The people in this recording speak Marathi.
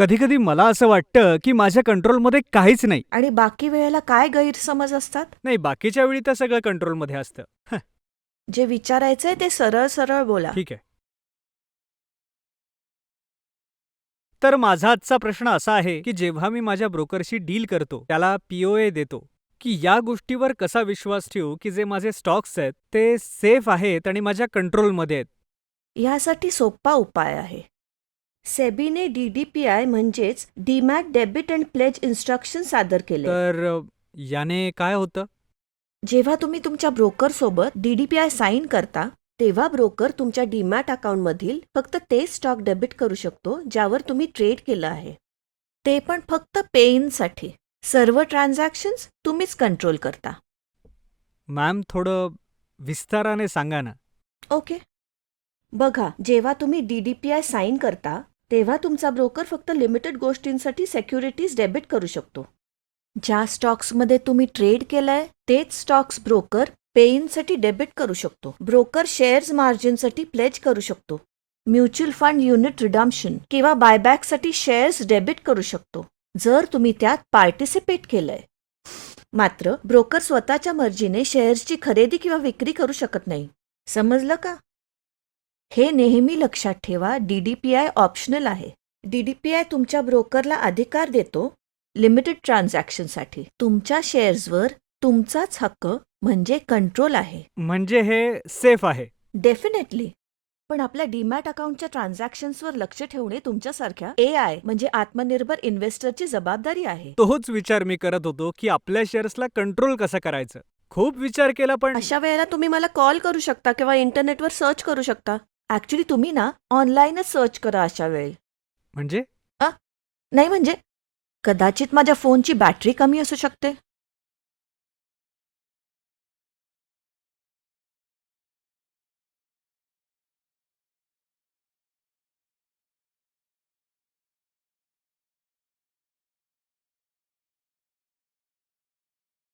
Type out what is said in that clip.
कधी कधी मला असं वाटतं की माझ्या कंट्रोलमध्ये काहीच नाही. आणि बाकी वेळेला काय गैरसमज असतात? नाही बाकीच्या वेळी तर सगळं कंट्रोलमध्ये असतं. जे विचारायचंय ते सरळ सरळ बोला. ठीक आहे. तर माझा आजचा प्रश्न असा आहे की जेव्हा मी माझ्या ब्रोकरशी डील करतो त्याला पीओए देतो की या गोष्टीवर कसा विश्वास ठेवू की जे माझे स्टॉक्स आहेत ते सेफ आहेत आणि माझ्या कंट्रोलमध्ये आहेत? यासाठी सोपा उपाय आहे. सेबीने डीडीपीआय म्हणजेच demat debit and pledge instruction सादर केले. तर याने काय होतं? जेव्हा तुम्ही तुमच्या ब्रोकर सोबत डीडीपीआय साईन करता तेव्हा ब्रोकर तुमच्या डीमॅट अकाउंटमधील फक्त ते स्टॉक डेबिट करू शकतो ज्यावर तुम्ही ट्रेड केलं आहे. ते पण फक्त पे साठी. सर्व ट्रान्झॅक्शन्स तुम्हीच कंट्रोल करता. मॅम थोडं विस्ताराने सांगा ना. ओके. बघा जेव्हा तुम्ही डीडीपीआय साईन करता तेव्हा तुमचा ब्रोकर फक्त लिमिटेड गोष्टींसाठी सेक्युरिटीज डेबिट करू शकतो. ज्या स्टॉक्समध्ये तुम्ही ट्रेड केलंय तेच स्टॉक्स ब्रोकर पेईनसाठी डेबिट करू शकतो. ब्रोकर शेअर्स मार्जिनसाठी प्लेज करू शकतो. म्युच्युअल फंड युनिट रिडम्शन किंवा बायबॅकसाठी शेअर्स डेबिट करू शकतो. जर तुम्ही त्यात पार्टिसिपेट केलंय. मात्र ब्रोकर स्वतःच्या मर्जीने शेअर्सची खरेदी किंवा विक्री करू शकत नाही. समजलं का? हे नेहमी लक्षात ठेवा डीडीपीआय ऑप्शनल आहे. डीडीपीआय तुमच्या ब्रोकरला अधिकार देतो लिमिटेड ट्रान्झॅक्शनसाठी तुमच्या शेअर्सवर तुमचाच हक्क म्हणजे कंट्रोल आहे. म्हणजे हे सेफ आहे. डेफिनेटली पण आपल्या डीमॅट अकाउंटच्या ट्रान्झॅक्शन्सवर लक्ष ठेवणे तुमच्यासारख्या ए आय म्हणजे आत्मनिर्भर इन्व्हेस्टरची जबाबदारी आहे. तोच विचार मी करत होतो की आपल्या शेअर्सला कंट्रोल कसं करायचं? खूप विचार केला पण अशा वेळेला तुम्ही मला कॉल करू शकता किंवा इंटरनेटवर सर्च करू शकता? ऍक्च्युली तुम्ही ना ऑनलाईनच सर्च करा अशा वेळी. म्हणजे? नाही म्हणजे कदाचित माझ्या फोनची बॅटरी कमी असू शकते.